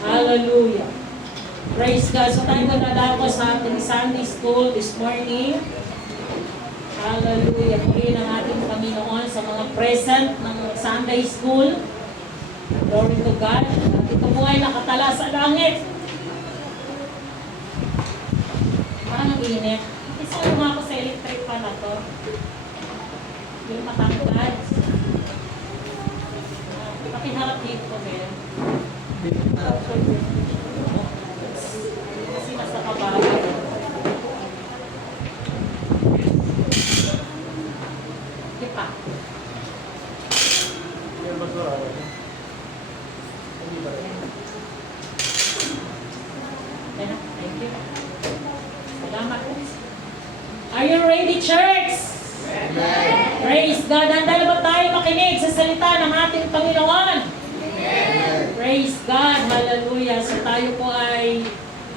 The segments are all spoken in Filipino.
Hallelujah. Praise God. So tayo nadako sa ating Sunday School this morning. Hallelujah. Purihin ang ating Panginoon sa mga present ng Sunday School. Glory to God. At ito po ay nakatala sa langit. Parang ang init. Isa mo ako sa electric pan na to. Yung matangkad. Pakiharap dito, men. Kasi nasa kabahay. Kipa. Thank you. Salamat. Are you ready, church? Amen. Praise God. Handa na ba tayo makinig sa salita ng ating Panginoon? Amen. Praise God. Hallelujah. So tayo po ay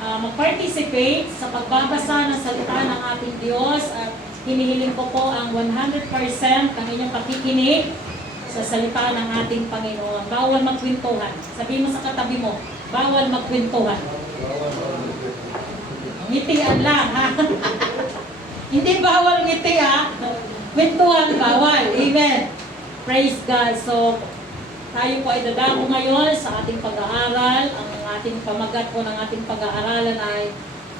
mag-participate sa pagbabasa ng salita ng ating Diyos at hinihiling ko po ang 100% ng inyong pakikinig sa salita ng ating Panginoon. Bawal magkwentuhan. Sabihin mo sa katabi mo, bawal magkwentuhan. Ngitian lang, ha? Hindi bawal ngiti, ha? Kwentuhan bawal. Amen. Praise God. So, tayo po ay dadako ngayon sa ating pag-aaral. Ang ating pamagat po ng ating pag-aaralan ay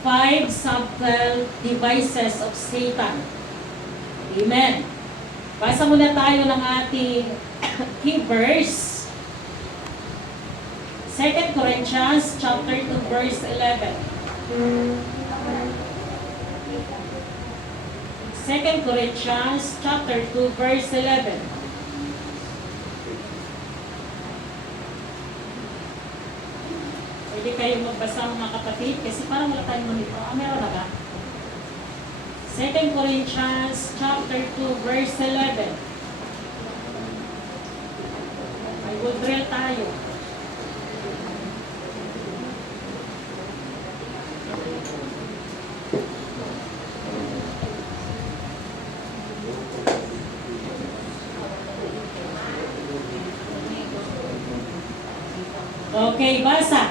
5 subtle devices of Satan. Amen. Basa muna tayo ng ating key verse. 2 Corinthians chapter 2 verse 11. 2 Corinthians chapter 2 verse 11. Pwede kayong magbasa mga kapatid kasi parang wala tayong monitor. Meron na ba? 2 Corinthians chapter 2 verse 11. Ay, good drill tayo. Okay, basa.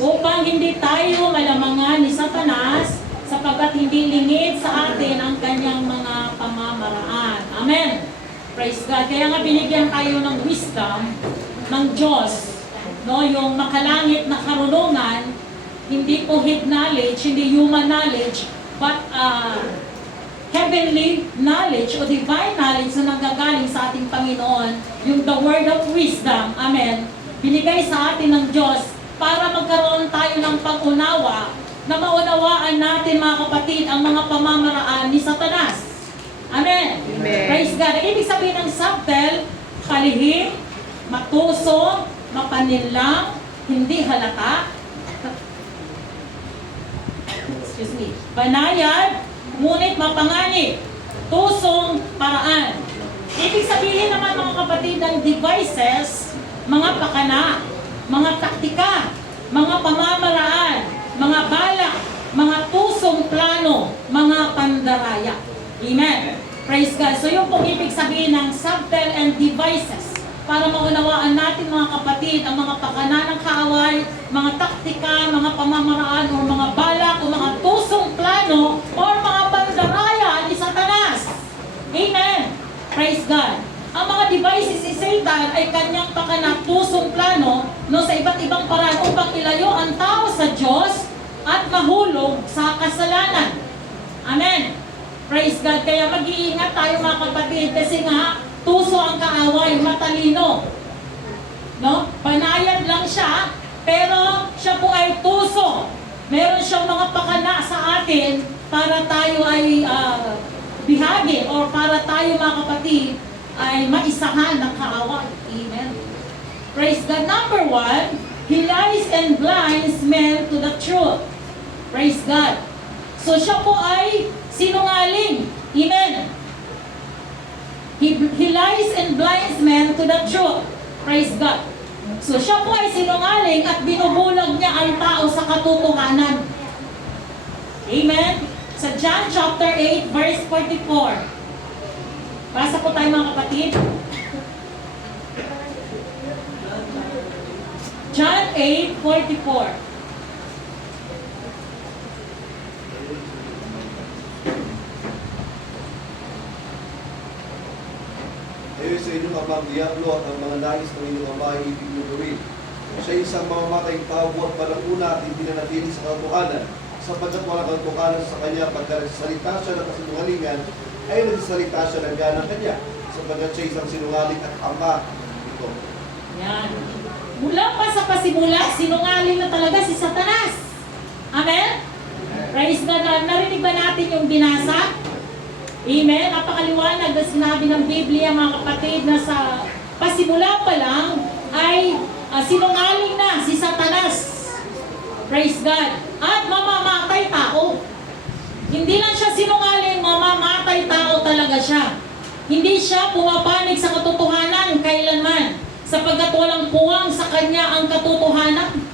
Upang hindi tayo malamangan ni Satanas sapagkat hindi lingid sa atin ang kanyang mga pamamaraan. Amen. Praise God. Kaya nga binigyan tayo ng wisdom ng Diyos. No, yung makalangit na karunungan, hindi po head knowledge, hindi human knowledge, but heavenly knowledge o divine knowledge na nanggagaling sa ating Panginoon, yung the word of wisdom, amen, binigay sa atin ng Diyos para magkaroon tayo ng pag-unawa na maunawaan natin mga kapatid ang mga pamamaraan ni Satanas. Amen. Amen. Praise God. Ang ibig sabihin ng subtle, kalihim, matuso, mapaninlang, hindi halata, excuse me, banayad, ngunit mapanganib, tusong paraan. Ibig sabihin naman mga kapatid ng devices, mga pakana, mga taktika, mga pamamaraan, mga balak, mga tusong plano, mga pandaraya. Amen. Praise God. So yung pong ibig sabihin ng subtle and devices, para maunawaan natin mga kapatid ang mga pakana ng kaaway, mga taktika, mga pamamaraan, o mga balak, o mga tusong plano, o mga pandaraya ni Satanas. Amen. Praise God. Ang mga devices ni Satan ay kanyang pakana, tusong plano, no, sa iba't ibang paraan upang ilayo ang tao sa Diyos at mahulog sa kasalanan. Amen. Praise God. Kaya mag-iingat tayo mga kapatid kasi nga, tuso ang kaaway, matalino. No? Panayad lang siya, pero siya po ay tuso. Meron siyang mga pakana sa atin para tayo ay bihagi or para tayo mga kapatid ay maisahan ng kaaway. Amen. Praise God. Number 1, he lies and blinds men to the truth. Praise God. So siya po ay sinungaling. Amen. He lies and blinds men to the truth. Praise God. So siya po ay sinungaling at binubulag niya ang tao sa katotohanan. Amen. Sa John chapter 8 verse 44. Basa po tayo mga kapatid. John 8:44. Ayon sa inyong amang diablo at ang mga nais ng inyong ama ay ibig nyo gawin. Siya isang mamamatay tao at palanguna at hindi na natili sa katotohanan, sapagkat walang katotohanan sa kanya pagka nagsasalita siya ng kasinungalingan, ay nagsasalita siya ng ganang kanya, sapagkat siya isang sinungaling at ama ito. Yan. Mula pa sa pasimula, sinungaling na talaga si Satanas. Amen? Praise God. Narinig ba natin yung binasa? Amen? Napakaliwanag na sinabi ng Biblia, mga kapatid, na sa pasimula pa lang ay sinungaling na si Satanas. Praise God. At mamamatay tao. Hindi lang siya sinungaling, mamamatay tao talaga siya. Hindi siya pumapanig sa katotohanan kailanman, sapagkat walang puwang sa kanya ang katotohanan.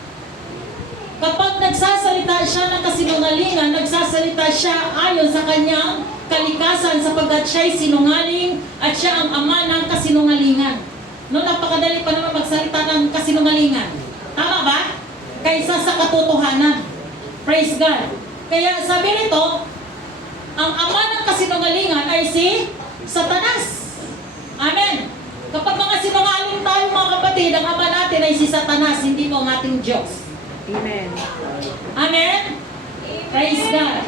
Kapag nagsasalita siya ng kasinungalingan, nagsasalita siya ayon sa kanyang kalikasan, sapagkat siya'y sinungaling at siya ang ama ng kasinungalingan. No, napakadali pa naman magsalita ng kasinungalingan. Tama ba? Kaysa sa katotohanan. Praise God. Kaya sabi nito, ang ama ng kasinungalingan ay si Satanas. Amen. Kapag mga sinungaling tayo mga kapatid, ang ama natin ay si Satanas, hindi po ang ating Diyos. Amen. Amen? Praise God.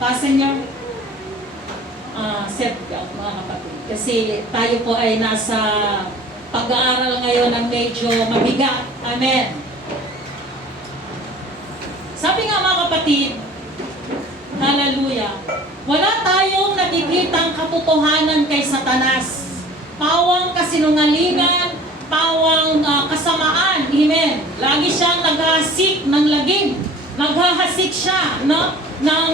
Fasten your seatbelt mga kapatid. Kasi tayo po ay nasa pag-aaral ngayon ng medyo mabigat. Amen. Sabi nga mga kapatid, hallelujah, wala tayong nakikitang katotohanan kay Satanas. Pawang kasinungalingan, pawang kasamaan. Amen. Lagi siyang naghahasik ng lagim. Naghahasik siya, no? Ng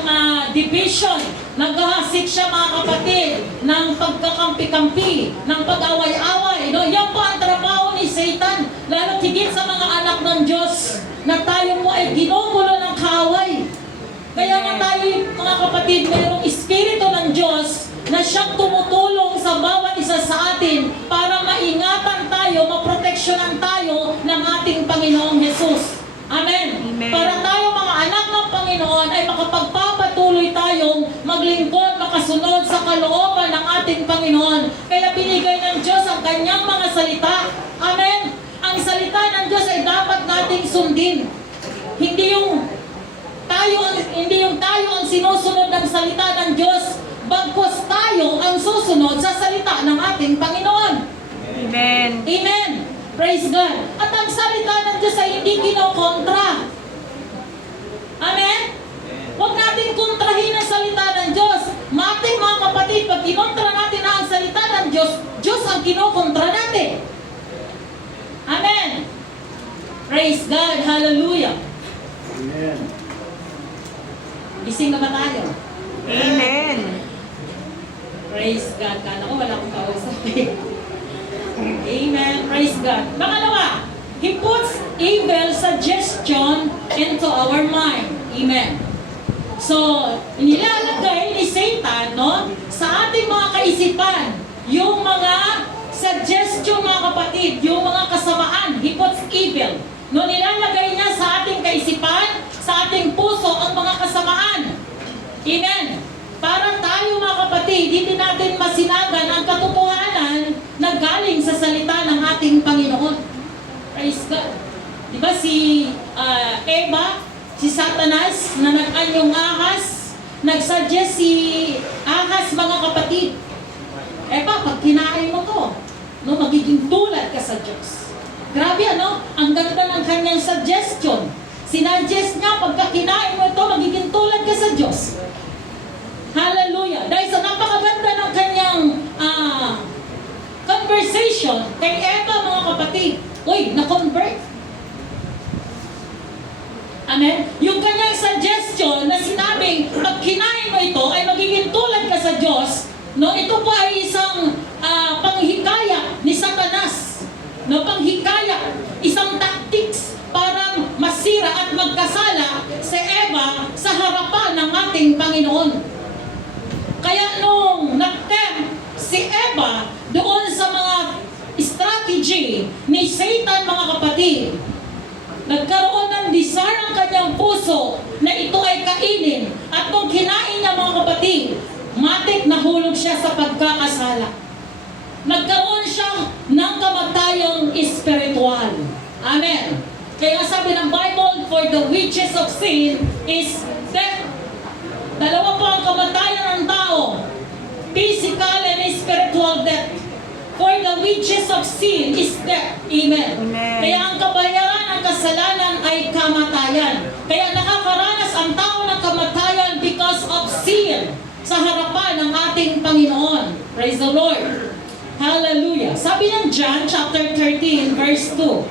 division. Naghahasik siya mga kapatid ng pagkakampi-kampi, ng pag-away-away. No? Yan po ang trabaho ni Satan. Lalo higit sa mga anak ng Diyos na tayo po ay ginugulo ng kaaway. Kaya nga tayo mga kapatid, mayroong espiritu ng Diyos na siyang tumutulong sa bawat isa sa atin para maingatan tayo, maproteksyonan tayo ng ating Panginoong Jesus. Amen. Amen. Para tayo mga anak ng Panginoon ay makapagpapatuloy tayong maglingkod, makasunod sa kalooban ng ating Panginoon. Kaya binigay ng Diyos ang kanyang mga salita. Amen. Ang salita ng Diyos ay dapat nating sundin. Hindi yung tayo ang sinusunod ng salita ng Diyos, bagkus tayo ang susunod sa salita ng ating Panginoon. Amen. Amen. Praise God. At ang salita ng Diyos ay hindi kinokontra. Amen? Huwag natin kontrahin ang salita ng Diyos. Mating mga kapatid, pag kinontra natin na ang salita ng Diyos, Diyos ang kinokontra natin. Amen. Praise God. Hallelujah. Amen. Gising na ba tayo? Amen. Praise God. Kala ko wala akong kausapin. Amen. Praise God. Pangalawa, He puts evil suggestion into our mind. Amen. So, nilalagay ni Satan, no, sa ating mga kaisipan, yung mga suggestion mga kapatid, yung mga kasamaan. He puts evil. No, nilalagay niya sa ating kaisipan, sa ating puso ang mga kasamaan. Amen. Para tayo mga kapatid, hindi natin masinagan ang katotohanan na galing sa salita ng ating Panginoon. Praise God. Diba si Eva, si Satanas na nag-anyong ahas, nagsuggest si ahas mga kapatid. Eva, pag kinain mo to, no, magiging tulad ka sa Diyos. Grabe ano, ang ganda ng kanyang suggestion. Sinuggest niya, pagka kinain mo ito, magiging tulad ka sa Diyos. Hallelujah. Dahil sa napakaganda ng kanyang conversation kay Eva mga kapatid, uy, na-convert. Amen? Yung kanyang suggestion na sinabing, pag kinain mo ito, ay magiging tulad ka sa Diyos, no? Ito po ay isang panghikaya ni Satanas. No? Panghikaya, isang tactics para masira at magkasala si Eva sa harapan ng ating Panginoon. Kaya nung nag-tempt si Eva doon sa mga strategy ni Satan, mga kapatid, nagkaroon ng desire ang kanyang puso na ito ay kainin. At nung kinain niya, mga kapatid, matik nahulog siya sa pagkakasala. Nagkaroon siya ng kamatayang espiritual. Amen. Kaya sabi ng Bible, for the wages of sin is death. Dalawa po ang kamatayan ng tao, physical and spiritual death. For the wages of sin is death. Amen. Amen. Kaya ang kabayaran ng kasalanan ay kamatayan. Kaya nakakaranas ang tao ng kamatayan because of sin sa harapan ng ating Panginoon. Praise the Lord. Hallelujah. Sabi ng John chapter 13 verse 2.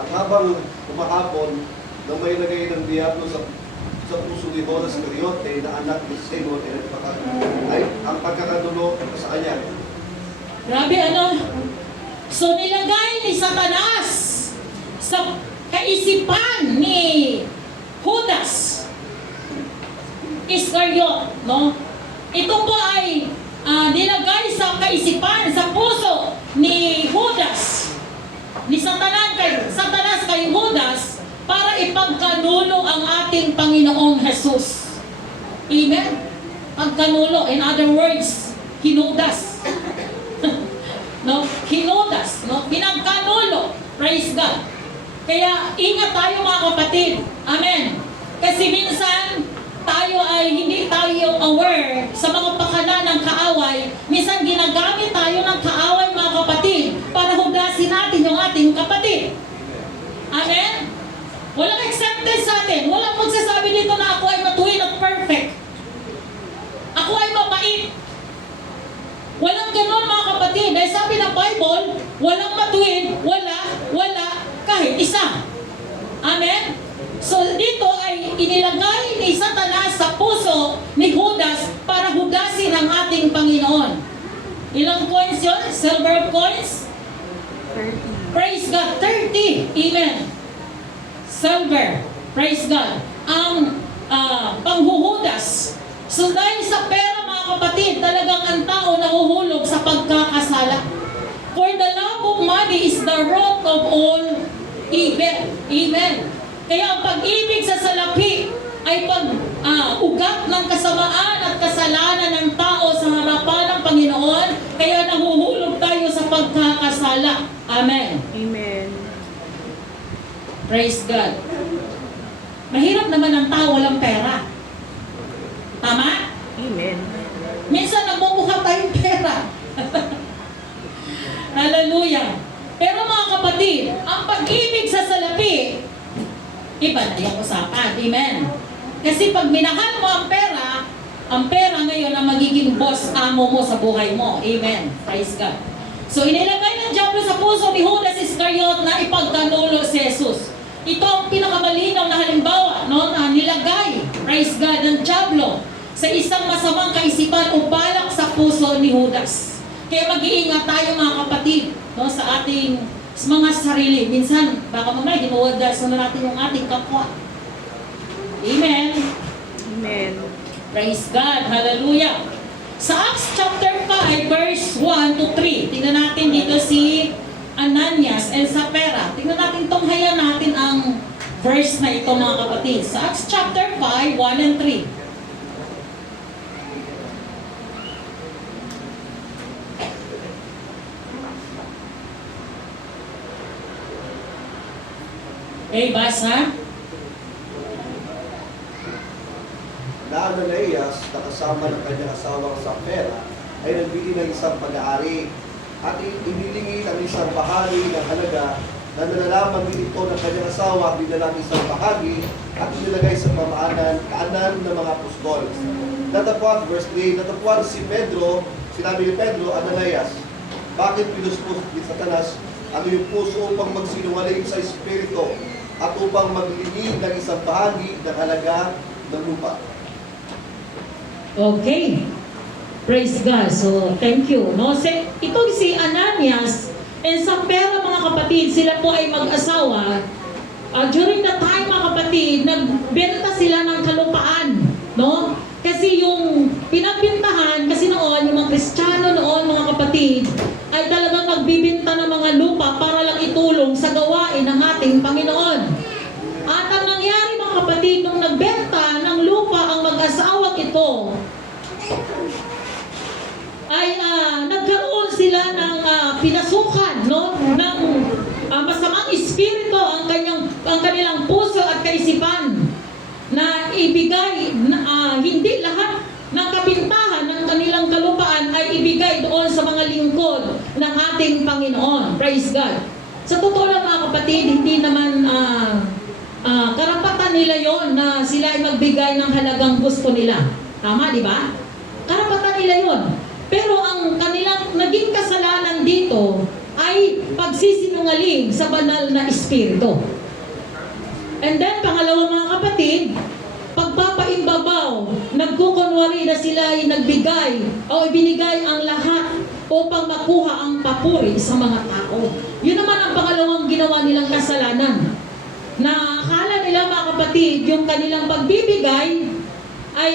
At habang kumahapon, nang may lagay ng diablo sa puso ni Judas Iscariote na anak ni Simon ay ang pagkakadulo sa kanya. Grabe ano? So nilagay ni Satanas sa kaisipan ni Judas Iscariot, no? Ito po ay nilagay sa kaisipan, sa puso ni Judas, ni Satanas kay Judas, para ipagkanulo ang ating Panginoong Jesus. Amen? Pagkanulo, in other words, hinudas. No? Hinudas, no? Pinagkanulo. Praise God. Kaya ingat tayo, mga kapatid. Amen. Kasi minsan tayo ay hindi tayo aware sa mga pakana ng kaaway. Minsan ginagamit tayo ng kaaway, mga kapatid, para hudasin natin yung ating kapatid. Amen? Walang acceptance sa atin. Walang magsasabi dito na ako ay matuwid at perfect. Ako ay mabait. Walang ganun, mga kapatid. Dahil sabi ng Bible, walang matuwid, wala, kahit isa. Amen? So dito ay inilagay ni Satanas sa puso ni Judas para hudasin ang ating Panginoon. Ilang coins yun? Silver coins? 30. Praise God. 30. Amen. Silver. Praise God. Ang panghuhudas. So dahil sa pera, mga kapatid, talagang ang tao nahuhulog sa pagkakasala. For the love of money is the root of all evil. Amen. Kaya ang pag-ibig sa salapi ay ugat ng kasamaan at kasalanan ng tao sa harapan ng Panginoon. Kaya nahuhulog tayo sa pagkakasala. Amen. Amen. Praise God. Mahirap naman ang tao walang pera. Tama? Amen. Minsan nagmumukha tayong pera. Hallelujah. Pero mga kapatid, ang pag-ibig sa salapi, iba na yung usapan. Amen. Kasi pag minahal mo ang pera ngayon ang magiging boss, amo mo sa buhay mo. Amen. Praise God. So inilagay ng diablo sa puso ni Judas Iscariot na ipagkanulo si Jesus. Ito ang pinakamalinaw na halimbawa, no, na nilagay, praise God, ng diablo sa isang masamang kaisipan o balak sa puso ni Judas. Kaya mag-iingat tayo, mga kapatid, no, sa ating mga sarili. Minsan, baka mamaya hinuwadas na natin yung ating kapwa. Amen. Amen. Praise God. Hallelujah. Sa Acts chapter 5, verse 1 to 3, tingnan natin dito si Ananias and Sapphira. Tingnan natin, tunghayan natin ang verse na ito, mga kapatid. Sa Acts chapter 5, 1 and 3. Okay, basa. Na Ananias, na kasama ng kanyang asawang Sapphira, ay nagbili ng isang pag-aari at inilingi ang isang bahagi ng halaga na nalalaman din ito ng kanyang asawa, binalang isang bahagi at inilagay sa kaanan ng mga apostol. Natapwat, verse 3, natapwat si Pedro, sinabi ni Pedro, Ananias, bakit pinuspos ni Satanas ang iyong puso upang magsinungaling sa Espiritu at upang maglingid ng isang bahagi ng halaga ng lupa? Okay. Praise God. So, thank you. No? Ito si Ananias and Sapphira, mga kapatid, sila po ay mag-asawa during the time mga kapatid, nagbenta sila ng kalupaan, no? Kasi yung pinagbintahan, kasi noon, yung mga Kristiyano noon, mga kapatid, ay talagang nagbibinta ng mga lupa para lang itulong sa gawain ng ating Panginoon. At ang nangyari mga kapatid, nung nagbenta ng lupa ang mag-asawang ito, ay nagkaroon sila ng pinasukan, no? Ng masamang espiritu ang kanilang puso at kaisipan na ibigay hindi lahat ng kabintahan ng kanilang kalupaan ay ibigay doon sa mga lingkod ng ating Panginoon. Praise God. Sa totoo lang mga kapatid, hindi naman karapatan nila yon na sila ay magbigay ng halagang gusto nila. Tama, di ba? Karapatan nila yon. Pero ang kanilang naging kasalanan dito ay pagsisinungaling sa banal na espiritu. And then, pangalawa mga kapatid, pagpapaimbabaw, nagkukunwari na sila ay nagbigay o ibinigay ang lahat upang makuha ang papuri sa mga tao. Yun naman ang pangalawang ginawa nilang kasalanan. Na akala nila mga kapatid, yung kanilang pagbibigay ay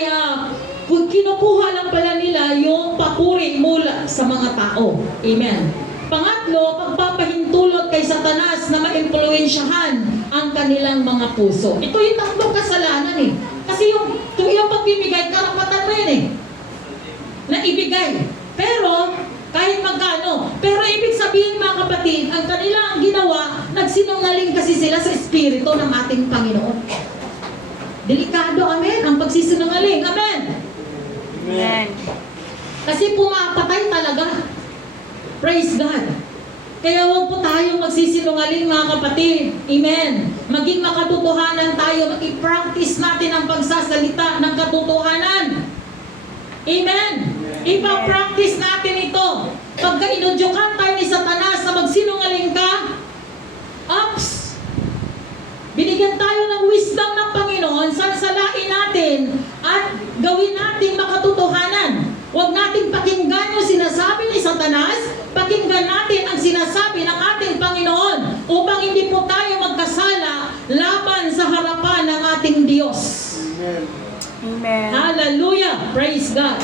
kinukuha lang pala nila yung papuri mula sa mga tao. Amen. Pangatlo, pagpapahintulot kay Satanas na maimpluwensyahan ang kanilang mga puso. Ito yung tatlong kasalanan eh. Kasi yung pagbibigay, karapatan mo yun eh. Na ibigay. Pero, kahit magkano. Pero ibig sabihin mga kapatid, ang kanilang ginawa, nagsinungaling kasi sila sa espiritu ng ating Panginoon. Delikado, amen, ang pagsisinungaling, amen. Amen. Kasi pumapatay talaga. Praise God. Kaya huwag po tayong magsisinungaling mga kapatid. Amen. Maging makatotohanan tayo. I-practice natin ang pagsasalita ng katotohanan. Amen. Ipa-practice natin ito. Pagka inudyukan tayo ni Satanas na magsinungaling ka, ups! Binigyan tayo ng wisdom ng Panginoon, sansalain natin at gawin natin makatotohanan. Huwag nating pakinggan yung sinasabi ni Satanas, pakinggan natin ang sinasabi ng ating Panginoon upang hindi po tayo magkasala laban sa harapan ng ating Diyos. Amen. Amen. Hallelujah! Praise God!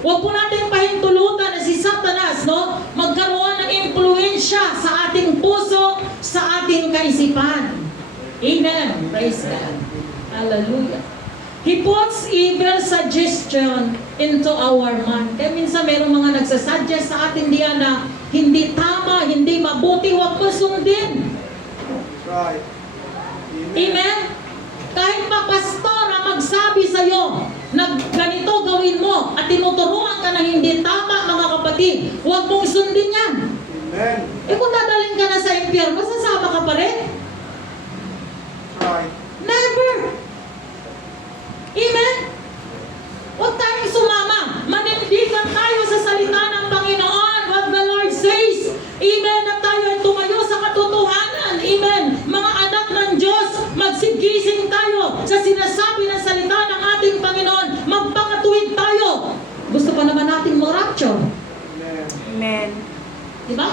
Huwag po natin pahintulutan na si Satanas, no, magkaroon ng impluensya sa ating puso, sa ating kaisipan. Amen! Praise God! Hallelujah! He puts evil suggestion into our mind. Kaya minsan mayroong mga nagsasuggest sa atin diyan na hindi tama, hindi mabuti, huwag mo sundin. Right. Amen? Kahit pa pastor ang magsabi sa'yo na ganito gawin mo at tinuturuan ka na hindi tama mga kapatid, huwag mong sundin yan. Amen. Kung dadalhin ka na sa impyerno, sasama ka pa rin? Right. Never! Amen? Huwag tayong sumama. Manindigan tayo sa salita ng Panginoon. What the Lord says. Amen. Na tayo ay tumayo sa katotohanan. Amen. Mga anak ng Diyos, magsigising tayo sa sinasabi ng salita ng ating Panginoon. Magpakatuwid tayo. Gusto pa naman natin ma-rapture. Amen. Amen. Diba?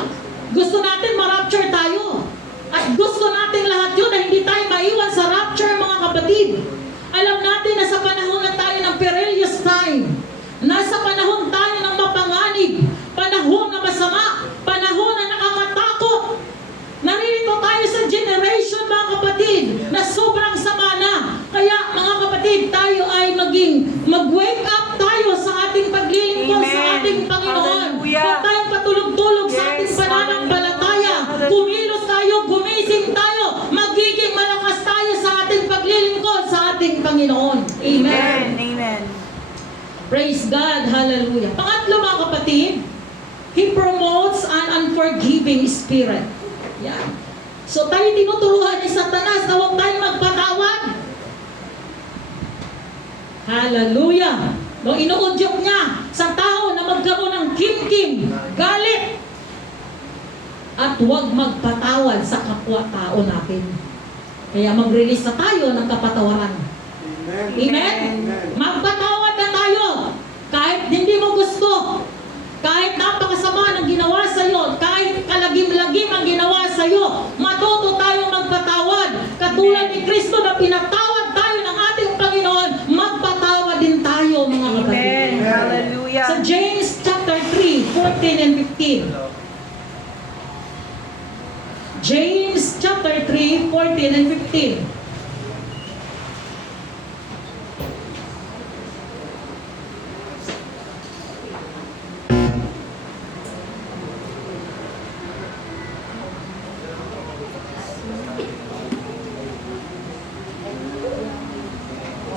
Gusto natin ma-rapture tayo. At gusto natin lahat yun na hindi tayo maiwan sa rapture mga kapatid. Alam natin na sa panahon na tayo ng perilous time, nasa panahon tayo ng mapanganib, panahon na masama, panahon na nakakatakot. Naririto tayo sa generation mga kapatid na sobrang sama na. Kaya mga kapatid, tayo ay mag-wake up tayo sa ating paglilingkod sa ating Panginoon. Hallelujah. Huwag tayong patulog-tulog sa ating Yes, pananampalataya. hallelujah. Kumilos tayo, gumising tayo, magiging malakas tayo sa ating paglilingkod sa ating Panginoon. Amen. Amen. Praise God. Hallelujah. Pangatlo mga kapatid, He promotes an unforgiving spirit. Yan. So tayo tinuturuan ni Satanas na huwag tayong magpatawad. Hallelujah. No, inuudyok niya sa tao na magkaroon ng kimkim, galit, at huwag magpatawad sa kapwa-tao natin. Kaya mag-release na tayo ng kapatawaran. Amen. Amen? Magpatawad na tayo. Kahit hindi mo gusto, kahit napakasama ng ginawa sa'yo, kahit kalagim-lagim ang ginawa sa'yo, matuto tayong magpatawad. pinatawad tayo ng ating Panginoon, magpatawad din tayo, mga kapatid. Amen. Hallelujah. Sa James chapter 3, 14 and 15. James chapter 3, 14 and 15.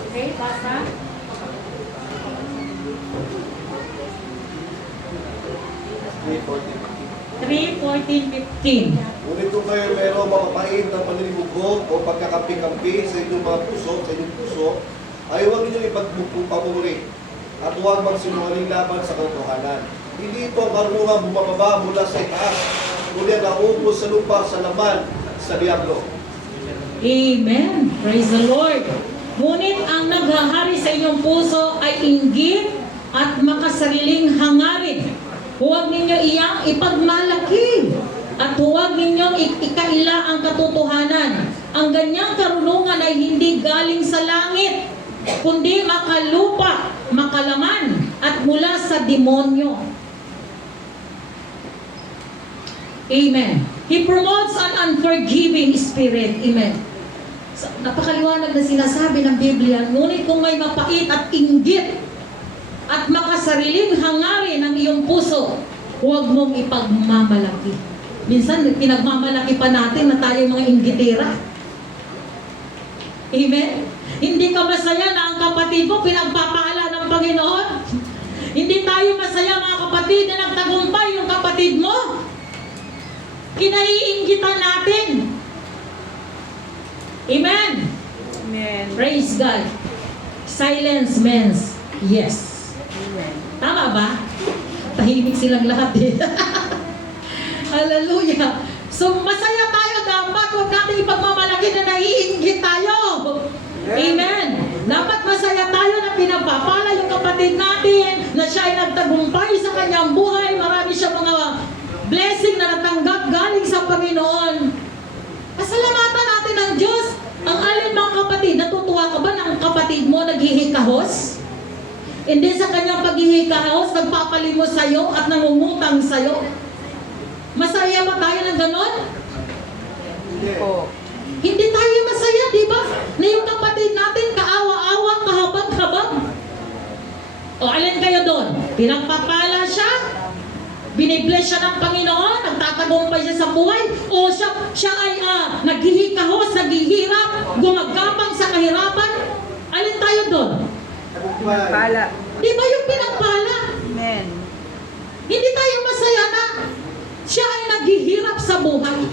Okay, basa. 3, 14, 15. Ngunit kung kayo mayroong mapapait ng panlilibugho o pagkakampi-kampi sa inyong mga puso, sa inyong puso, ay huwag ninyong ipagpupuri at huwag magsinungaling laban sa katotohanan. Hindi ito ang karunungan bumababa mula sa itaas, kundi ang naubos sa lupa sa laman sa diablo. Amen. Praise the Lord. Ngunit ang naghahari sa inyong puso ay inggit at makasariling hangarin. Huwag ninyo iyang ipagmalaki at huwag ninyong ikaila ang katotohanan. Ang ganyang karunungan ay hindi galing sa langit, kundi makalupa, makalaman, at mula sa demonyo. Amen. He promotes an unforgiving spirit. Amen. So, napakaliwanag na sinasabi ng Biblia, ngunit kung may mapait at inggit at makasariling hangarin ang iyong puso, huwag mong ipagmamalaki. Minsan, pinagmamalaki pa natin na tayo mga inggitera. Amen? Hindi ka masaya na ang kapatid mo pinagpapala ng Panginoon? Hindi tayo masaya, mga kapatid, na nagtagumpay yung kapatid mo? Kinaiinggitan natin. Amen? Amen. Praise God. Silence means yes. Amen. Tama ba? Tahimik silang lahat eh. Hallelujah. So masaya tayo dapat. Huwag natin ipagmamalaki na naiinggit tayo. Amen. Dapat masaya tayo na pinapapala yung kapatid natin, na siya ay nagtagumpay sa kanyang buhay. Marami siya mga blessing na natanggap galing sa Panginoon. Pasalamatan natin ang Diyos. Ang alin, mga kapatid, natutuwa ka ba ng kapatid mo naghihikahos? Hindi sa kanyang paghihikahos, nagpapalimos sa'yo at nangungutang sa'yo. Masaya ba tayo ng ganon? Po. Hindi tayo masaya, di ba? Na yung kapatid natin kaawa-awa, kahabag-habag. O alin kayo doon? Pinagpapala siya? Binibless siya ng Panginoon? Nagtatagumpay siya sa buhay? O siya ay naghihikahos, naghihirap, gumagapang sa kahirapan? Alin tayo doon? Pala. Di ba yung pinagpala? Amen. Hindi tayo masaya na siya ay naghihirap sa buhay.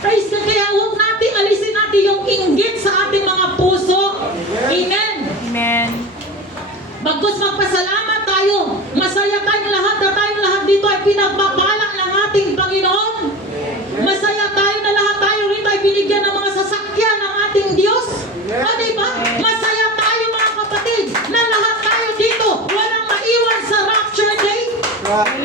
Praise God. Kaya huwag natin alisin natin yung inggit sa ating mga puso. Amen. Amen. Bagkus magpasalamat tayo. Masaya tayong lahat na tayong lahat dito ay pinagpapala ng ating Panginoon. Masaya tayo na lahat tayo rito ay binigyan ng mga sasakyan ng ating Diyos. O diba? Masaya tayo, mga kapatid, na lahat tayo dito walang maiwan sa rapture day.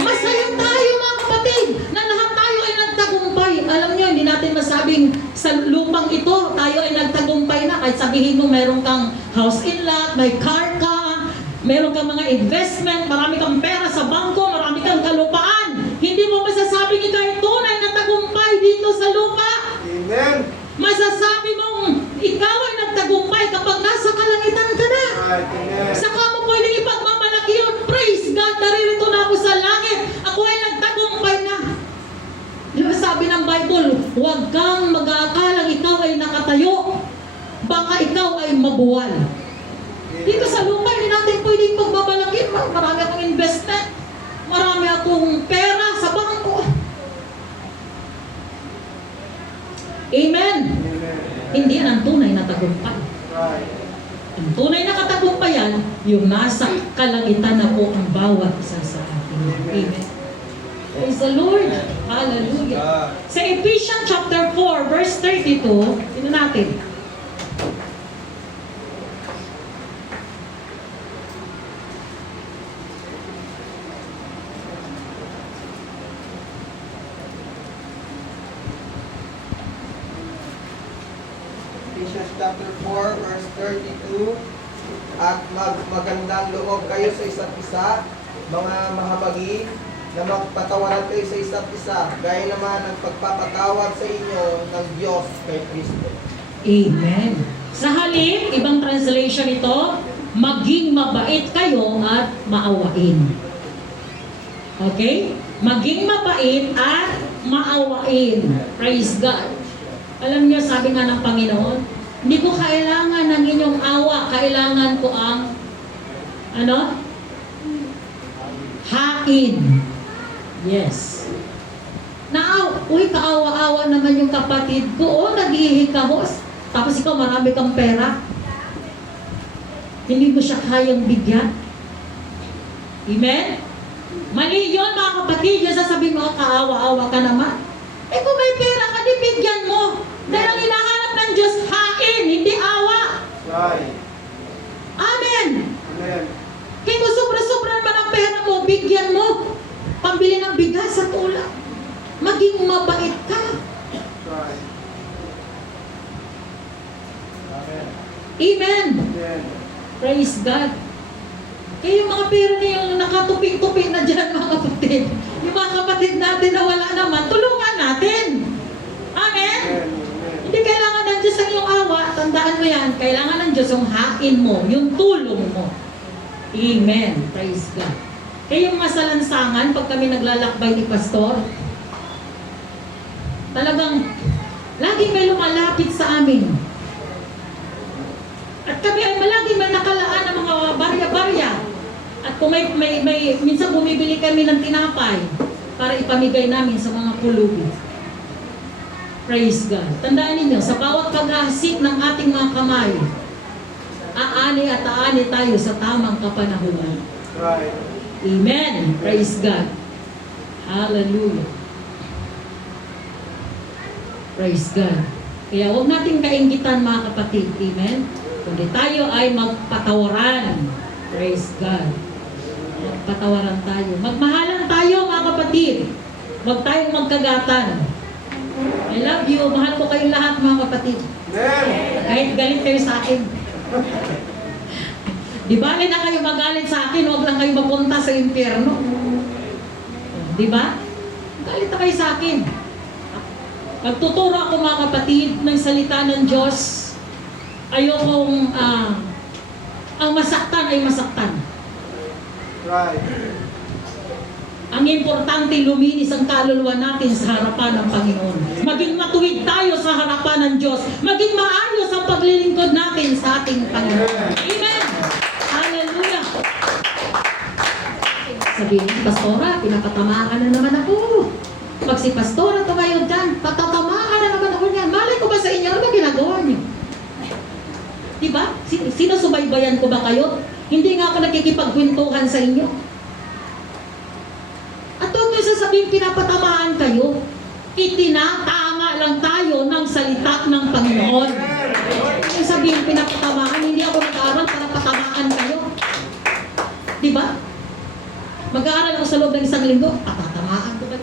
Masaya tayo, mga kapatid, na lahat tayo ay nagtagumpay. Alam nyo, hindi natin masabing sa lupang ito tayo ay nagtagumpay na. Kahit sabihin mo meron kang house in lot, may car ka, meron kang mga investment, marami kang pera sa bangko, marami kang kalupaan. Hindi mo masasabing ikaw ay tunay na tagumpay dito sa lupa. Amen. Masasabi mong ikaw ay nagtagumpay kapag nasa kalangitan ka na. Amen. Saka mo pwedeng ipagmamalaki yun. Praise God, naririto na ako sa langit. Ako ay nagtagumpay na. Di ba sabi ng Bible, huwag kang mag-aakalang ikaw ay nakatayo. Baka ikaw ay mabuwal. Dito sa lupa, hindi natin pwedeng pagbabalaki. Marami akong investment. Marami akong pera sa bangko. Amen. Hindi yan ang tunay na tagumpay. Ang tunay na katagumpayan, yung nasa kalangitan na po ang bawat isa sa atin. Amen. Praise the Lord. Hallelujah. Sa Ephesians chapter 4, verse 32, tingnan natin. Corinthians chapter 4, verse 32. At magandang loob kayo sa isa't isa, mga mahabagin, na magpatawaran kayo sa isa't isa, gaya naman ng pagpapatawad sa inyo ng Diyos kay Kristo. Amen. Sa halip, ibang translation ito, maging mabait kayo at maawain. Okay? Maging mabait at maawain. Praise God. Alam niyo, sabi nga ng Panginoon, hindi ko kailangan ng inyong awa, kailangan ko ang hain. Yes. Uy, kaawa-awa naman yung kapatid ko. O, naghihikahos. Tapos ikaw, marami kang pera. Hindi mo siya kayang bigyan. Amen? Mali yun, mga kapatid. Yung sasabihin mo, kaawa-awa ka naman. Eh, kung may pera ka, di bigyan mo. Dahil ang hinahanap ng Diyos, hain, hindi awa. Right. Amen. Amen. Kaya kung sobra-sobra naman ang pera mo, bigyan mo. Pambili ng bigas at ulam. Maging mabait ka. Right. Amen. Amen. Amen. Praise God. Kaya yung mga pera na yung nakatuping-tuping na dyan, mga kapatid. Yung mga kapatid natin na wala naman, tulungan natin. Amen. Amen. Hindi kailangan ng Diyos ang iyong awa. Tandaan mo yan. Kailangan ng Diyos yung hain mo, yung tulong mo. Amen. Praise God. Kaya yung mga salansangan, pag kami naglalakbay ni Pastor, talagang laging may lumalapit sa amin. At kami ay malaging may nakalaan ng mga barya-barya. At kung minsan bumibili kami ng tinapay para ipamigay namin sa mga pulubi. Praise God. Tandaan ninyo, sa bawat paghahasik ng ating mga kamay, aani at aani tayo sa tamang kapanahunan. Right. Amen. Praise God. Hallelujah. Praise God. Kaya huwag natin kainggitan, mga kapatid. Amen. Kundi tayo ay magpatawaran. Praise God. Magpatawaran tayo. Magmahalan tayo, mga kapatid. Huwag tayong magkagatan. I love you. Mahal ko kayong lahat, mga kapatid. Amen. Kahit galit kayo sa akin. Di ba? Na kayo magalit sa akin, huwag lang kayo mapunta sa impyerno. Di ba? Galit na kayo sa akin. Pagtuturo ako, mga kapatid, ng salita ng Diyos, ayokong ang masaktan ay masaktan. Right. Ang importante, luminis ang kaluluwa natin sa harapan ng Panginoon. Maging matuwid tayo sa harapan ng Diyos. Maging maayos ang paglilingkod natin sa ating Panginoon. Amen! Hallelujah! Sabihin, Pastora, pinapatamaan na naman ako. Pag si Pastora tumayo dyan, patatamaan na naman ako niyan. Malay ko ba sa inyo? Ano ba ginagawa niyo? Diba? Sinusubaybayan ko ba kayo? Hindi nga ako nakikipagkwentuhan sa inyo. At huwag niyo sasabihin, pinapatamaan kayo. Itinatama lang tayo ng salita ng Panginoon. Yung sabihin, pinapatamaan, hindi ako nag-aaral para patamaan kayo. Diba? Mag-aaral ako sa loob ng isang linggo, patatamaan ko ba?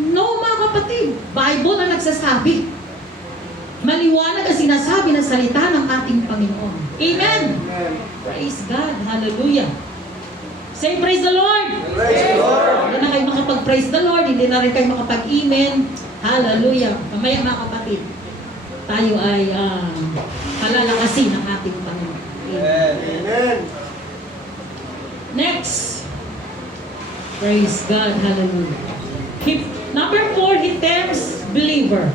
No, mga kapatid. Bible ang nagsasabi. Maliwanag ang sinasabi ng salita ng ating Panginoon. Amen. Amen. Praise God. Hallelujah. Say, praise the Lord. Praise the Lord. Hindi na kayo makapag-praise the Lord. Hindi na rin kayo makapag-amen. Hallelujah. Mamaya, mga kapatid, tayo ay palalakasin ng ating Panginoon. Amen. Amen. Next. Praise God. Hallelujah. Number 4, he tempts believer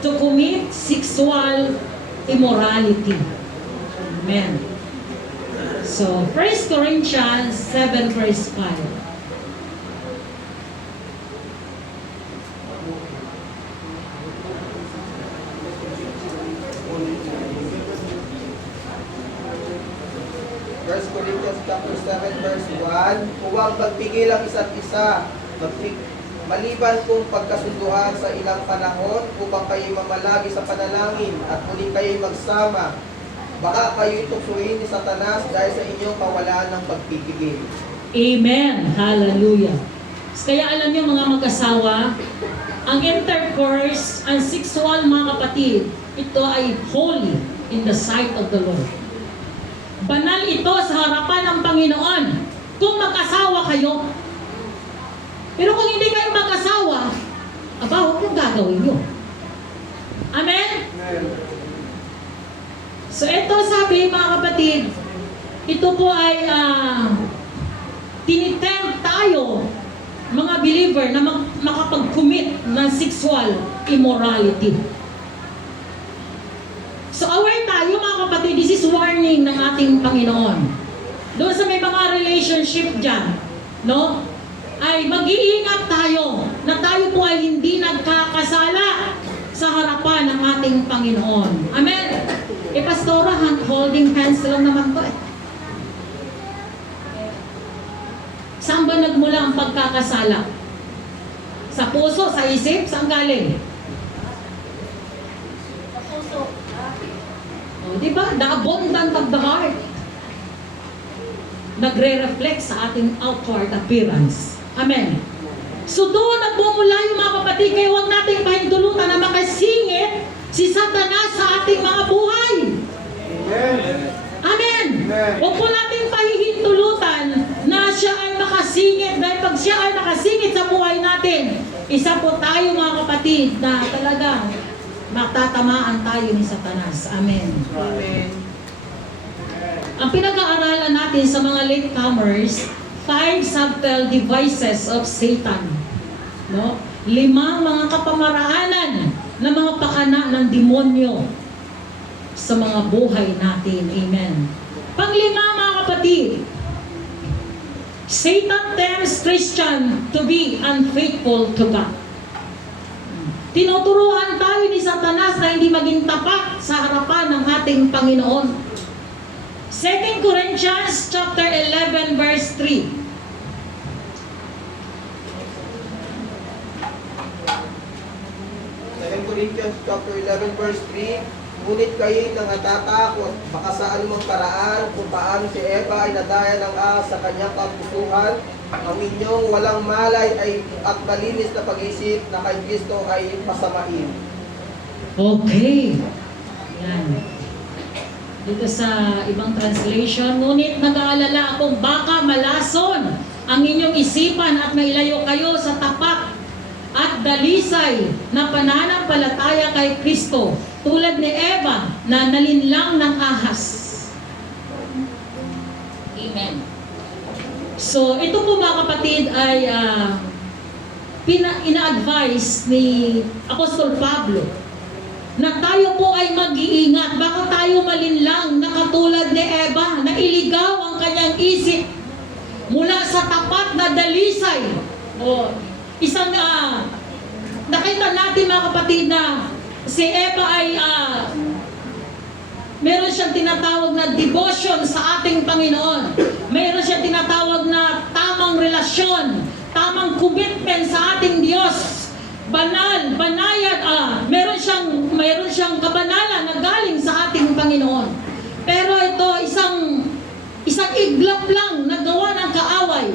to commit sexual immorality. Amen. So, 1 Corinthians 7 verse 5. First Corinthians chapter 7 verse 1, huwag magpigil ang isa't isa, maliban kung pagkasunduhan sa ilang panahon upang kayo mamalagi sa panalangin at muling kayo magsama. Baka kayo tuksuhin ni Satanas dahil sa inyong kawalan ng pagpipigil. Amen. Hallelujah. Kaya alam niyo, mga mag-asawa, ang intercourse, ang sexual, mga kapatid, ito ay holy in the sight of the Lord. Banal ito sa harapan ng Panginoon kung mag-asawa kayo. Pero kung hindi kayo mag-asawa, aba, huwag yung gagawin nyo. Amen? So ito sabi mga kapatid, ito po ay tinitempt tayo, mga believer, na makapag-commit ng sexual immorality. So aware tayo mga kapatid, this is warning ng ating Panginoon. Doon sa may mga relationship dyan, no? Ay mag-iingat tayo na tayo po ay hindi nagkakasala sa harapan ng ating Panginoon. Amen? Pastora, holding hands lang naman to eh. Saan ba nagmula ang pagkakasala? Sa puso, sa isip, saan galing? Sa puso. O, di ba? The abundance of the heart. Nagre-reflect sa ating outward appearance. Amen. So doon nagmumula yung mga kapatid, kaya huwag nating pahintulutan na makasingit si Satanas sa ating mga buhay. Amen. Huwag po nating pahihintulutan na siya ay makasingit, dahil pag siya ay nakasingit sa buhay natin, isa po tayo mga kapatid na talagang matatamaan tayo ni Satanas. Amen. Amen. Ang pinag-aaralan natin sa mga latecomers, 5 subtle devices of Satan. No? 5 mga kapamaraanan na mga pakana ng demonyo sa mga buhay natin. Amen. Panglima mga kapatid, Satan tempts Christian to be unfaithful to God. Tinuturuan tayo ni Satanas na hindi maging tapat sa harapan ng ating Panginoon. 2 Corinthians chapter 11 verse 3. Corinthians chapter 11 verse 3, ngunit kayo'y nangatatakot baka sa anumang paraan kung paano si Eva ay nadaya ng ahas sa kanyang kapusuhan, ang inyong walang malay ay at malinis na pag-isip na kay Kristo ay pasamain. Okay. Yan. Dito sa ibang translation, ngunit nag-aalala akong baka malason ang inyong isipan at mailayo kayo sa tapat at dalisay na pananampalataya kay Kristo, tulad ni Eva na nalinlang ng ahas. Amen. So, ito po mga kapatid ay ina-advise ni Apostol Pablo na tayo po ay mag-iingat. Baka tayo malinlang na katulad ni Eva na iligaw ang kanyang isip mula sa tapat na dalisay. Isang nakita natin mga kapatid na si Eva ay meron siyang tinatawag na devotion sa ating Panginoon. Meron siyang tinatawag na tamang relasyon, tamang commitment sa ating Diyos. Banal, banayad, meron siyang kabanalan na galing sa ating Panginoon. Pero ito isang iglap lang na gawa ng kaaway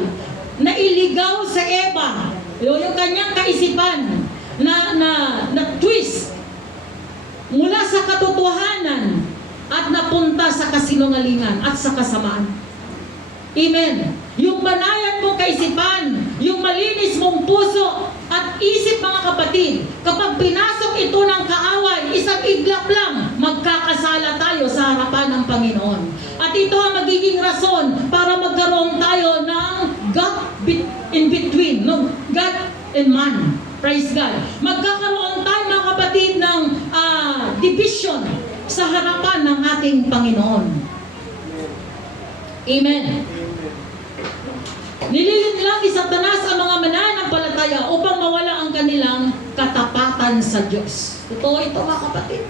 na iligaw sa Eva. Yung kanyang kaisipan na twist mula sa katotohanan at napunta sa kasinungalingan at sa kasamaan. Amen. Yung banayad mong kaisipan, yung malinis mong puso at isip mga kapatid, kapag pinasok ito ng kaaway, isang iglap lang, magkakasala tayo sa harapan ng Panginoon. At ito ang magiging rason para magkaroon tayo ng gap in between, no? God and man. Praise God. Magkakaroon tayo mga kapatid ng division sa harapan ng ating Panginoon. Amen. Nililinlang ni Satanas ang mga mananampalataya upang mawala ang kanilang katapatan sa Diyos. Totoo ito mga kapatid.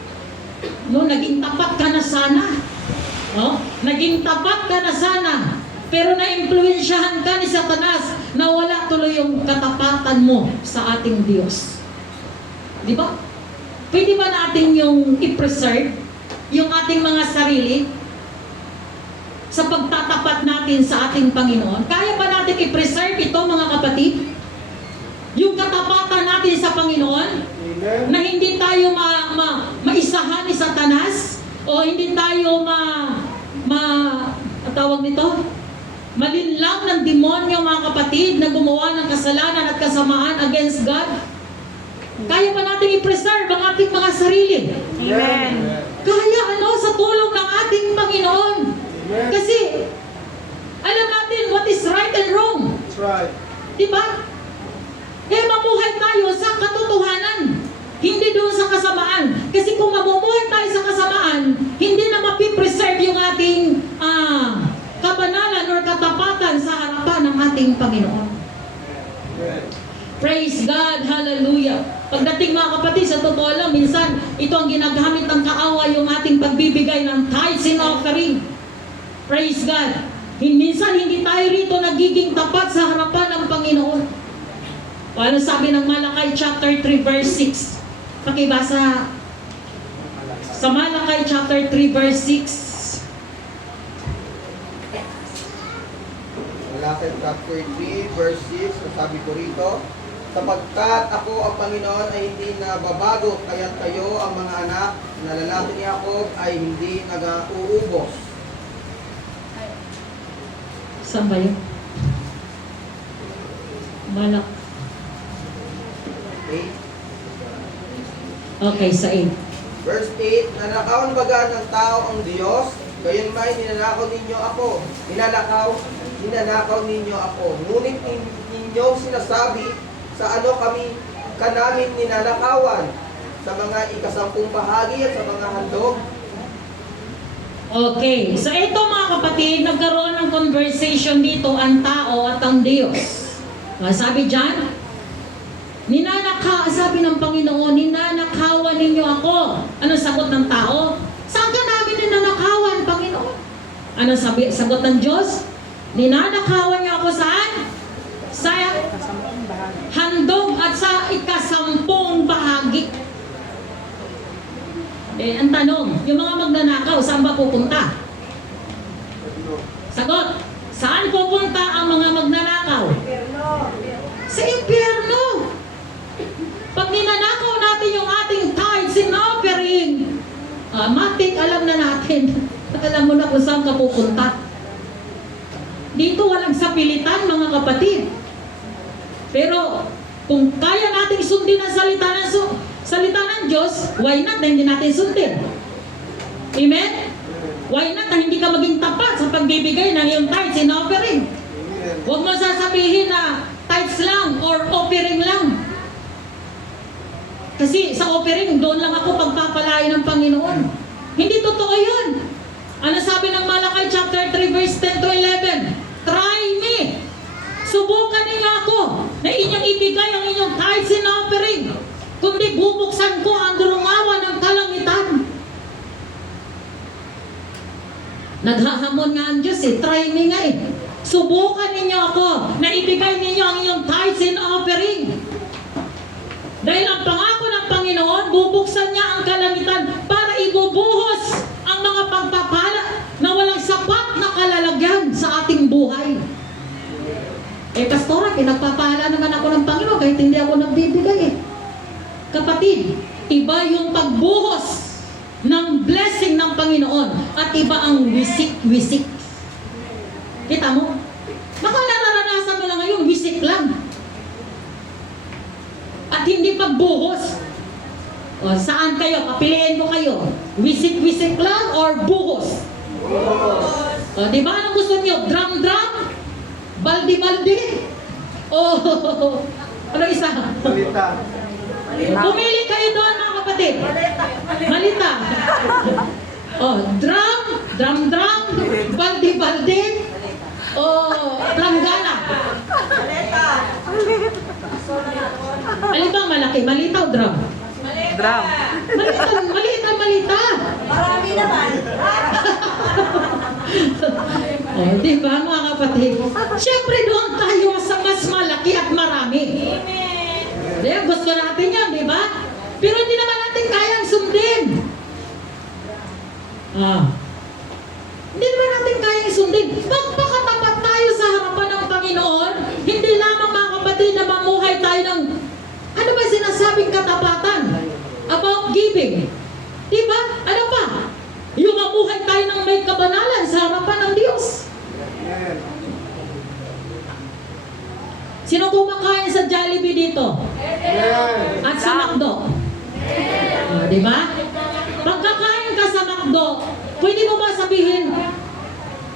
No, naging tapat ka na sana. No? Naging tapat ka na sana. Pero na-impluensyahan ka ni Satanas na wala tuloy yung katapatan mo sa ating Diyos. Di ba? Pwede ba natin yung i-preserve yung ating mga sarili sa pagtatapat natin sa ating Panginoon? Kaya ba natin i-preserve ito mga kapatid? Yung katapatan natin sa Panginoon? Na hindi tayo maisahan ni Satanas o hindi tayo ang tawag nito? Malinlang ng demonyo, mga kapatid, na gumawa ng kasalanan at kasamaan against God. Kaya pa natin i-preserve ang ating mga sarili. Amen. Kaya sa tulong ng ating Panginoon. Kasi, alam natin what is right and wrong. That's right. Diba? Mamuhay tayo sa katotohanan. Hindi doon sa kasamaan. Kasi kung mamumuhay tayo sa kasamaan, hindi na mapipreserve yung ating kabanalan or katapatan sa harapan ng ating Panginoon. Praise God, hallelujah. Pagdating mga kapatid, sa totoo lang, minsan ito ang ginagamit ng kaaway, yung ating pagbibigay ng tithes and offering. Praise God. Minsan hindi tayo rito nagiging tapat sa harapan ng Panginoon. Ano sabi ng Malakay chapter 3 verse 6? Pakibasa sa Malakay chapter 3 verse 6. Malakay chapter 3 verse 6, sabi ko rito, sapagkat ako ang Panginoon ay hindi nababago, kaya't kayo ang mga anak na lalaki ni Jacob ay hindi nag-uubos. Saan ba yun? Malak. 8. Okay, sa 8. Verse 8, nanakawan baga ng tao ang Diyos, gayon may ninanakaw ninyo ako. Ninanakaw ninyo ako. Ngunit ninyo sinasabi, sa ano ka namin ninanakawan? Sa mga ikasampung bahagi at sa mga handog. Okay, so ito mga kapatid, nagkaroon ng conversation dito ang tao at ang Diyos. Sabi dyan, sabi ng Panginoon, ninanakawan ninyo ako. Ano sagot ng tao? Saan ka namin ninanakawan, Panginoon? Ano sagot ng Diyos? Ninanakawan niyo ako saan? Sa handog at sa ikasampung bahagi. Ang tanong, yung mga magnanakaw, saan ba pupunta? Sagot, saan pupunta ang mga magnanakaw? Sa impyerno. Pag ninanakaw natin yung ating tithes and offering, matik, alam na natin. Alam mo na kung saan ka pupunta. Dito walang sapilitan, mga kapatid. Pero kung kaya nating sundin ang salita ng Diyos, why not na hindi natin sundin? Amen? Why not na hindi ka maging tapat sa pagbibigay ng iyong tithes and offering? Huwag mo sasabihin na tithes lang or offering lang. Kasi sa offering, doon lang ako pagpapalain ng Panginoon. Hindi totoo yun. Ano sabi ng Malakay chapter 3 verse 10 to 11? Try me. Subukan ninyo ako na inyong ibigay ang inyong tithes and offering. Kundi bubuksan ko ang durungawan ng kalangitan. Naghahamon nga ang Diyos try me nga Subukan ninyo ako na ibigay ninyo ang inyong tithes and offering. Dahil ang pangako ng Panginoon, bubuksan niya ang kalangitan para ibubuhos ang mga pagpapala na walang sapat na kalalagyan sa ating buhay. Pastora, pinagpapala naman ako ng Panginoon kahit hindi ako nagbibigay Kapatid, iba yung pagbuhos ng blessing ng Panginoon at iba ang wisik-wisik. Kita mo? Baka nararanasan mo na ngayon, wisik lang. At hindi pagbuhos. O, saan kayo? Papiliin ko kayo. Wisik-wisik lang or buhos? O, di ba? Anong gusto niyo? Drum-drum? Baldi-baldi? O, ano isa? Salita. Pumili kayo doon, mga kapatid. Malita. O, drum-drum, baldi-baldi, o planggana. Alin bang malaki? Malita o drum? Drum. Malita. Marami naman. Di ba mga kapatid? Siyempre doon tayo sa mas malaki at marami. Gusto natin yan, di ba? Pero hindi naman natin kayang sundin. Hindi naman natin kayang sundin. Magpakatapat tayo sa harapan ng Panginoon. Hindi lamang mga kapatid na mamuhay tayo ng ano ba sinasabing katapatan? about giving. Diba? Ano pa? Yung mamuhay tayo ng may kabanalan sa harapan ng Diyos. Amen. Sino kumakain sa Jollibee dito? Amen. At sa McDo? Diba? Pagkakain ka sa McDo, pwede mo ba sabihin,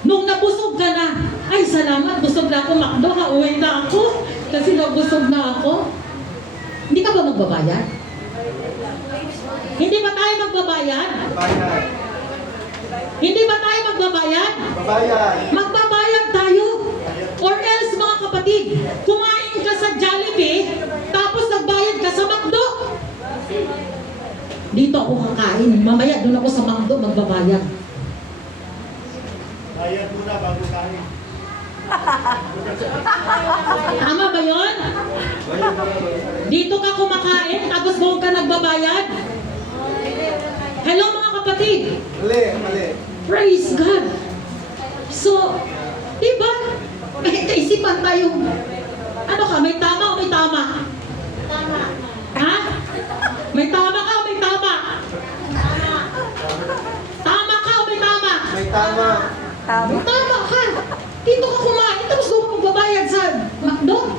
nung nabusog ka na, ay salamat, busog na ako, McDo, uwi na ako, kasi nabusog na ako. Hindi ka ba magbabayad? Hindi ba tayo magbabayad? Bayan. Hindi ba tayo magbabayad? Bayan. Magbabayad tayo. Or else mga kapatid, kumain ka sa Jollibee, tapos nagbayad ka sa McDo. Dito ako kakain, mamaya doon ako sa McDo magbabayad. Bayad muna bago kain. Tama ba yun? Dito ka kumakain, tapos doon ka nagbabayad? Hello mga kapatid! Mali, mali. Praise God! So, diba? May kaisipan tayo. Ano ka? May tama o may tama? Tama. Ha? May tama ka o may tama? Tama ka o may tama? May tama. May tama ka. Dito ka kumain, tapos doon ka magbabayad sa McDo.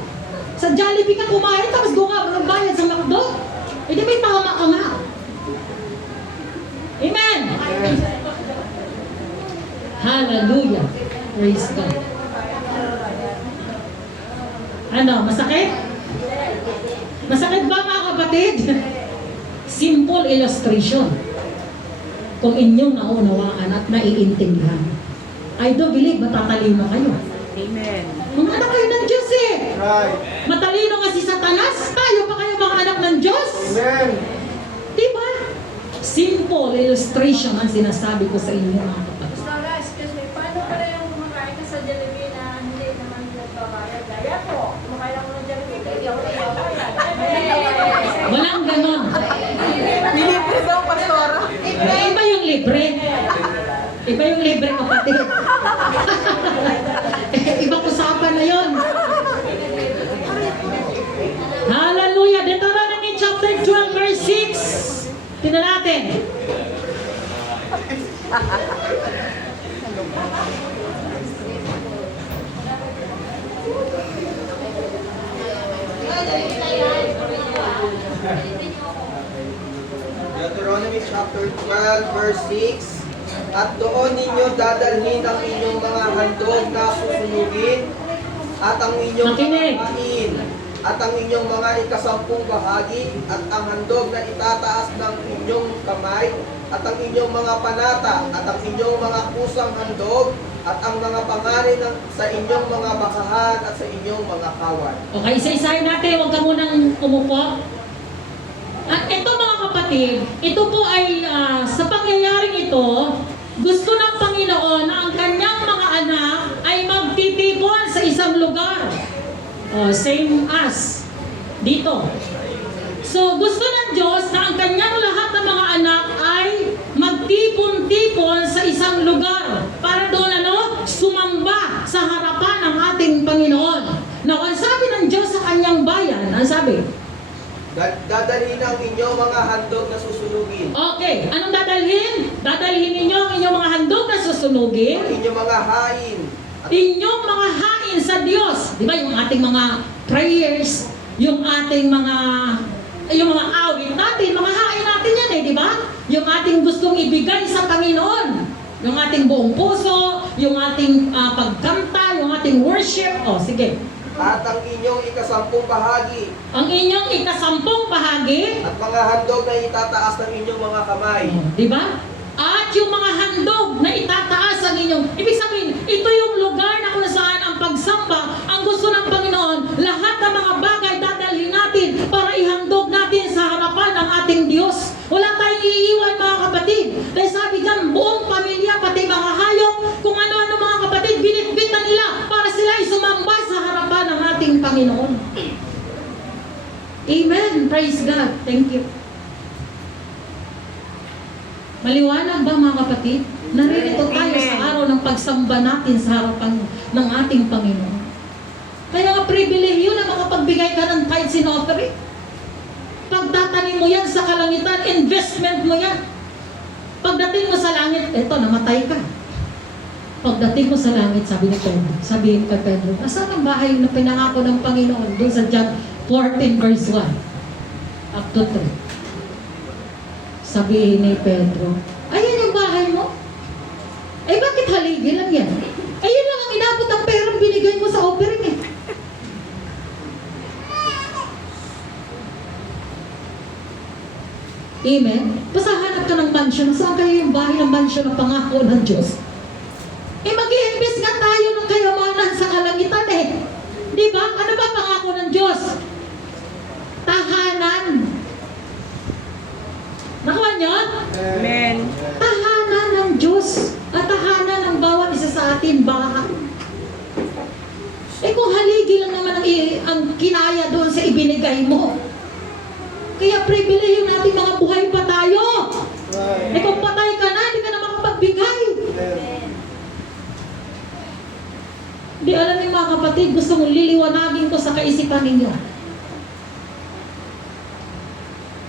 Sa Jollibee ka kumain, tapos doon ka magbabayad sa McDo. Eh di may tama ka nga. Amen! Hallelujah! Praise God! Ano, masakit? Masakit ba mga kapatid? Simple illustration. Kung inyong naunawaan at naiintindihan, I do believe matatalino kayo. Amen. Mga anak kayo ng Diyos eh. Right. Matalino nga si Satanas, tayo pa kayo mga anak ng Diyos. Amen. Diba? Simple illustration ang sinasabi ko sa inyo mga kapatid. Sarah, excuse me, paano pala yung kumakain ka sa Jollibee na hindi naman nagbabayad? Gaya ko, kumakain ako ng Jollibee, hindi ako nagbabayad. Walang ganon. Nilibre daw, pastora. Iba yung libre. Iba yung libre kapatid. Ibang usapan na yun. Hallelujah. Deuteronomy chapter 12 verse 6. Tingnan natin. Deuteronomy chapter 12 verse 6. At doon ninyo dadalhin ang inyong mga handog na susunugin at ang inyong Makinig. mga kain at ang inyong mga ikasampung bahagi at ang handog na itataas ng inyong kamay at ang inyong mga panata at ang inyong mga kusang handog at ang mga panganin sa inyong mga bakahan at sa inyong mga kawan. Okay, isa-isahin natin. Huwag ka munang umupo. At ito mga kapatid, ito po ay sa pangyayaring ito, gusto ng Panginoon na ang kanyang mga anak ay magtitipon sa isang lugar. Same as dito. So gusto ng Diyos na ang kanyang lahat ng mga anak ay magtipon-tipon sa isang lugar para doon sumamba sa harapan ng ating Panginoon. Now, ang sabi ng Diyos sa kanyang bayan, ang sabi? Dadalhin ang inyong mga handog na susunugin. Okay, anong dadalhin? Dadalhin ninyo ang inyong mga handog na susunugin. Ang inyong mga hain. Inyong mga hain sa Diyos. Di ba yung ating mga prayers, yung ating mga awit natin, mga hain natin yan di ba? Yung ating gustong ibigay sa Panginoon. Yung ating buong puso, yung ating pagkanta, yung ating worship. Sige. At ang inyong ikasampung bahagi. Ang inyong ikasampung bahagi. At mga handog na itataas ng inyong mga kamay. Di ba? At yung mga handog na itataas ang inyong, ibig sabihin, ito yung lugar na kung saan ang pagsamba, ang gusto ng Panginoon, lahat ng mga bagay dadalhin natin para ihandog natin sa harapan ng ating Diyos. Wala tayong iiwan mga kapatid. Dahil sabi dyan, buong pamilya, pati mga hayop, kung ano-ano mga kapatid, binitbit na nila para sila ay sumamba sa harapan ng ating Panginoon. Amen. Praise God. Thank you. Maliwanag ba mga kapatid? Naririto tayo sa araw ng pagsamba natin sa harapan ng ating Panginoon. Kaya nga pribilehyo na makapagbigay ka ng tithes and offering. Pag ipagtatanim mo yan sa kalangitan, investment mo yan. Pagdating mo sa langit, eto, namatay ka. Pagdating mo sa langit, sabi ni Pedro, sabi kay Pedro, nasaan ang bahay na pinangako ng Panginoon? Doon sa John 14 verse 1 up to 3. Sabihin ni Pedro, ayan yung bahay mo? Eh bakit haligi lang yan? Ayun lang ang inabot ang perang binigay mo sa offering eh. Amen? Basta hanap ka ng mansion. Saan kayo yung bahay ng mansion ng pangako ng Diyos? Eh mag-i-invest nga tayo ng kayamanan sa kalangitan eh. Di ba? Ano ba pangako ng Diyos? Tahanan. Nakuha niyo? Amen. Tahanan ng Diyos. At tahanan ng bawat isa sa atin, bahay. Eh kung haligi lang naman ang kinaya doon sa ibinigay mo. Kaya pribileyo natin mga buhay pa tayo. Eh kung patay ka na, hindi ka na makapagbigay. Di alam niyo mga kapatid, gusto kong liliwanagin ko sa kaisipan ninyo.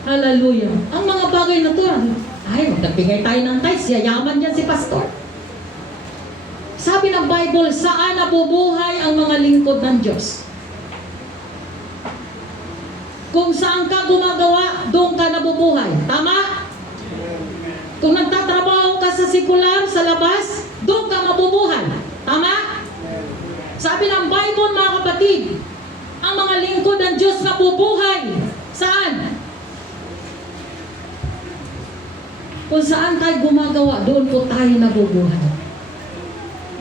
Hallelujah. Ang mga bagay na to, ay, nagbigay tayo ng tithes, yayaman yan si pastor. Sabi ng Bible, saan nabubuhay ang mga lingkod ng Diyos? Kung saan ka gumagawa, doon ka nabubuhay. Tama? Kung nagtatrabaho ka sa sekular, sa labas, doon ka mabubuhay. Tama? Sabi ng Bible, mga kapatid, ang mga lingkod ng Diyos nabubuhay. Saan? Kung saan tayo gumagawa, doon po tayo nabubuhay.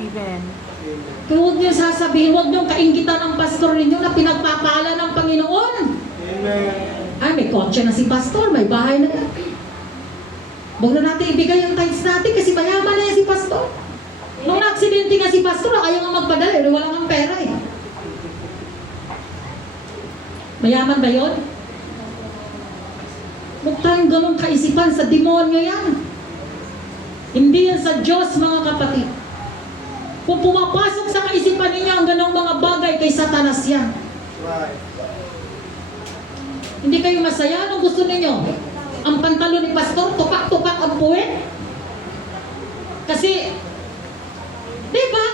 Amen. Kaya huwag niyo sasabihin, huwag niyong kainggitan ang pastor ninyo na pinagpapala ng Panginoon. Ay, may kotse na si pastor, may bahay na yan. Huwag na natin ibigay yung tithes natin kasi mayaman na yan si pastor. Nung na-aksidente nga si pastor, ayaw nga magpadala, eh, wala nga pera eh. Mayaman ba yun? Huwag tayong ganong kaisipan, sa demonyo yan. Hindi yan sa Diyos, mga kapatid. Kung pumapasok sa kaisipan ninyo ang ganong mga bagay, kay Satanas yan. Hindi kayo masaya? Anong gusto ninyo? Ang pantalon ni pastor, tupak-tupak ang puwet? Kasi, di ba?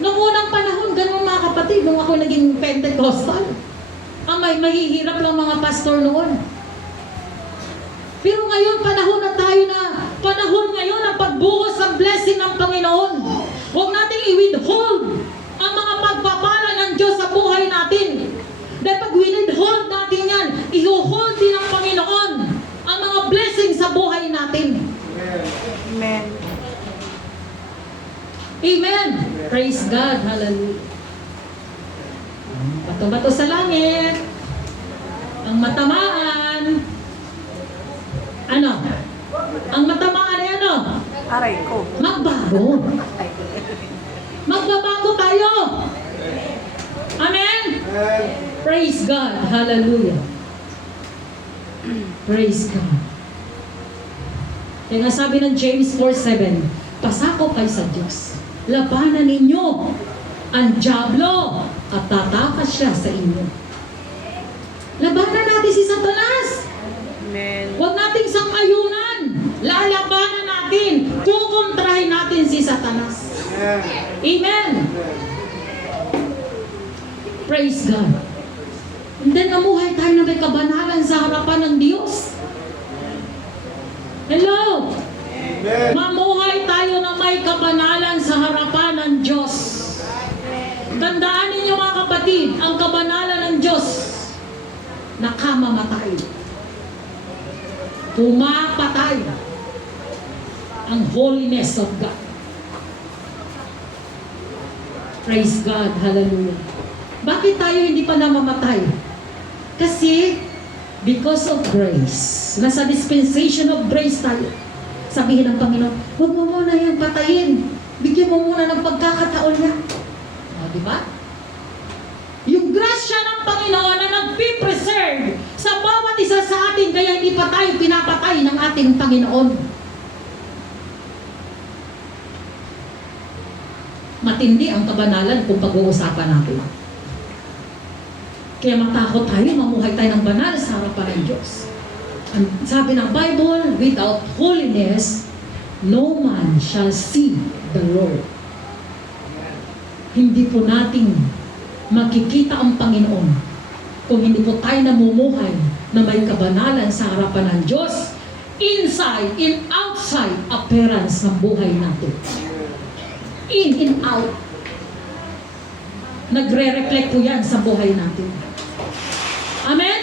Noong unang panahon, ganun mga kapatid, nung ako naging Pentecostal, ang mahihirap lang mga pastor noon. Pero ngayon, panahon na tayo na, panahon ngayon ang pagbuhos ng blessing ng Panginoon. Huwag nating i-withhold ang mga pagpapala ng Diyos sa buhay natin. Dahil pag withhold natin yan, i-hold din ng Panginoon ang mga blessing sa buhay natin. Amen. Amen. Praise God. Hallelujah. Bato-bato sa langit. Ang matamaan. Ano? Ang matamaan ay ano? Aray ko. Magbago. Magbabago tayo. Amen? Praise God. Hallelujah. Praise God. Kaya nga sabi ng James 4:7, pasako kayo sa Diyos. Labanan ninyo ang dyablo at tatakas siya sa inyo. Labanan natin si Satanas. Amen. Huwag nating sang-ayunan. Lalabanan natin. Kukontrahin natin si Satanas. Amen. Praise God. And then namuhay tayo na may kabanalan sa harapan ng Diyos. Hello? Mamuhay tayo na may kabanalan sa harapan ng Diyos. Tandaan ninyo mga kapatid, ang kabanalan ng Diyos nakamamatay. Pumapatay ang holiness of God. Praise God. Hallelujah. Bakit tayo hindi pa namamatay? Kasi because of grace. Nasa dispensation of grace tayo. Sabihin ng Panginoon, huwag mo muna yan patayin. Bigyan mo muna ng pagkakataon niya. O, di ba? Yung grasya ng Panginoon na nagpipreserve sa bawat isa sa atin, kaya hindi pa tayo pinapatay ng ating Panginoon. Matindi ang kabanalan kung pag-uusapan natin. Kaya matakot tayo, mamuhay tayo ng banal sa harapan ng Diyos. Ang sabi ng Bible, without holiness, no man shall see the Lord. Hindi po natin makikita ang Panginoon kung hindi po tayo namumuhay na may kabanalan sa harapan ng Diyos, inside and outside appearance ng buhay natin. In and out. Nagre-reflect po yan sa buhay natin. Amen?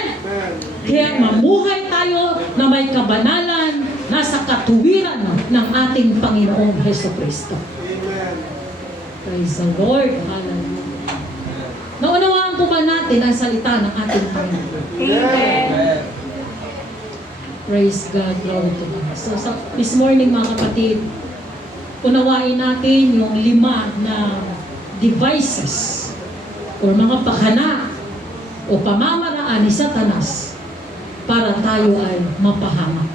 Kaya mamuhay tayo na may kabanalan, nasa katuwiran ng ating Panginoong Jesucristo. Praise the Lord. Hallelujah. Naunawaan po ba natin ang salita ng ating Panginoon? Amen. Praise God. Glory to God. So this morning mga kapatid, unawain natin yung 5 na devices o mga pakana o pamamaraan ni Satanas para tayo ay mapahamak.